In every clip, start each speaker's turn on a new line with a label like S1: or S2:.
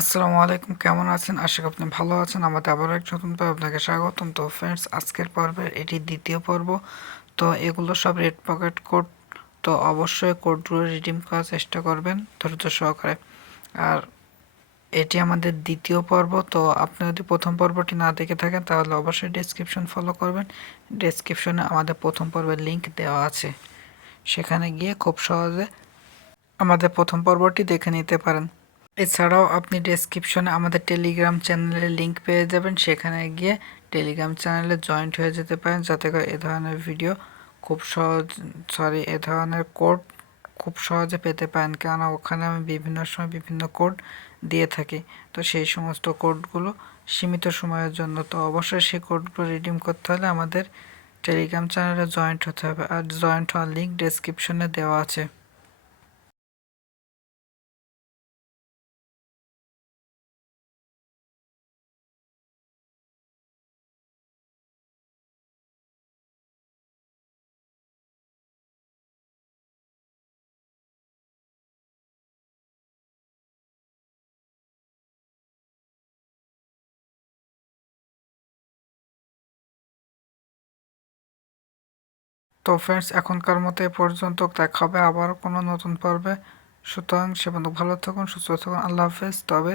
S1: আসসালামু আলাইকুম, কেমন আছেন? আশা করি আপনি ভালো আছেন। আমাদের আবার এক নতুন পর্বে আপনাকে স্বাগতম। তো ফ্রেন্ডস আজকের পর্বের এটি দ্বিতীয় পর্ব। তো এগুলো সব রেড পকেট কোড তো অবশ্যই কোডগুলো রিডিম করার চেষ্টা করবেন ধৈর্য সহকারে। আর এটি আমাদের দ্বিতীয় পর্ব। তো আপনি যদি প্রথম পর্বটি না দেখে থাকেন, তাহলে অবশ্যই ডেসক্রিপশন ফলো করবেন। ডেসক্রিপশনে আমাদের প্রথম পর্বের লিংক দেওয়া আছে। সেখানে গিয়ে খুব সহজে আমাদের প্রথম পর্বটি দেখে নিতে পারেন। এছাড়াও আপনি ডেসক্রিপশনে আমাদের টেলিগ্রাম চ্যানেলের লিঙ্ক পেয়ে যাবেন। সেখানে গিয়ে টেলিগ্রাম চ্যানেলে জয়েন্ট হয়ে যেতে পারেন। যাতে করে এ ধরনের ভিডিও খুব সহজ সরি এ ধরনের কোড খুব সহজে পেতে পারেন। কেননা ওখানে আমি বিভিন্ন সময় বিভিন্ন কোড দিয়ে থাকি। তো সেই সমস্ত কোডগুলো সীমিত সময়ের জন্য। তো অবশ্যই সেই কোডগুলো রিডিম করতে হলে আমাদের টেলিগ্রাম চ্যানেলে জয়েন্ট হতে হবে। আর জয়েন্ট হওয়ার লিঙ্ক ডেসক্রিপশনে দেওয়া আছে। তো ফ্রেন্ডস এখনকার মতো এ পর্যন্ত দেখা হবে আবার কোনো নতুন পর্বে। সুতরাং সে পর্যন্ত ভালো থাকুন, সুস্থ থাকুন, আল্লাহ হাফেজ। তবে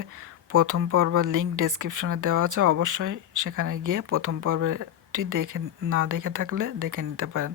S1: প্রথম পর্বের লিঙ্ক ডিসক্রিপশনে দেওয়া আছে, অবশ্যই সেখানে গিয়ে প্রথম পর্বটি দেখে না, দেখে থাকলে দেখে নিতে পারেন।